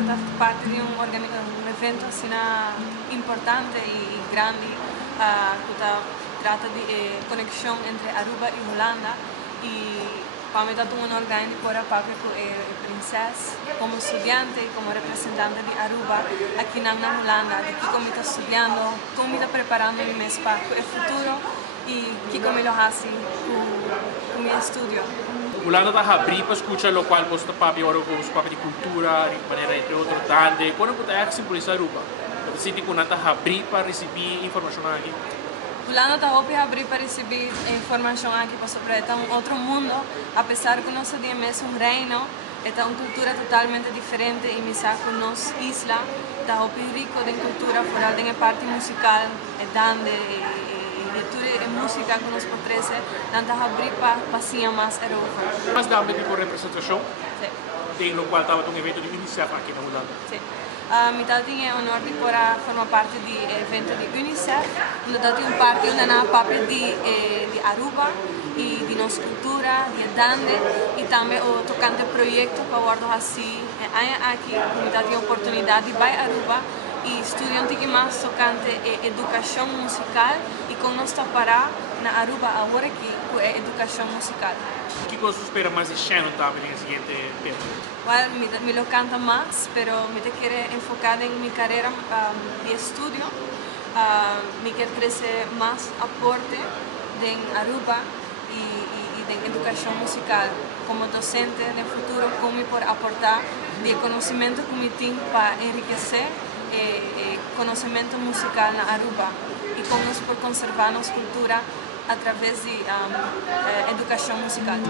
porta parte di un evento assim importante e grande que trata de conexão entre Aruba e Holanda e para mim está um grande para papel princesa como estudante e como representante de Aruba aqui na Holanda de que como está estudando, como está preparando o mês para o futuro e que como lo hace com o meu estudo. Holanda está abrir para escuchar lo cual posto papi ora con su papi di cultura, di manera entre otro tante. Quando può essere simbolizzare Aruba? Senti che Holanda está abrir para ricevere informazioni aqui. Holanda está hoje abrir para receber informação aqui para sobre um outro mundo, apesar que nós temos um reino, é uma cultura totalmente diferente e mesmo que nossa isla está hoje rico de cultura, fora da parte musical, dande e música que nos potrese, não está abrir para passear mais Europa. Mas dá uma tipo representação? Sim. Tem no qual estava um evento de UNICEF aqui na Holanda. Sim. Mi tinha onor di formare parte di evento di UNICEF, onde dati un parte onde na parte di Aruba e di nostra cultura, di dande e também o tocante projeto para guardo assim, aqui mi dati oportunidade de ir a Aruba e estudiante que mais tocante educação musical e com nós parar na Aruba agora que é educação musical. Que cosa spera mais de scena também nel seguinte tempo? Well, me lo canta más, pero me te quiere enfocar en mi carrera de estudio. Me quiere crecer más aporte de Aruba y de educación musical. Como docente en el futuro, como por aportar de conocimiento que me tengo para enriquecer conocimiento musical en Aruba y como por conservar nuestra cultura a través de educación musical.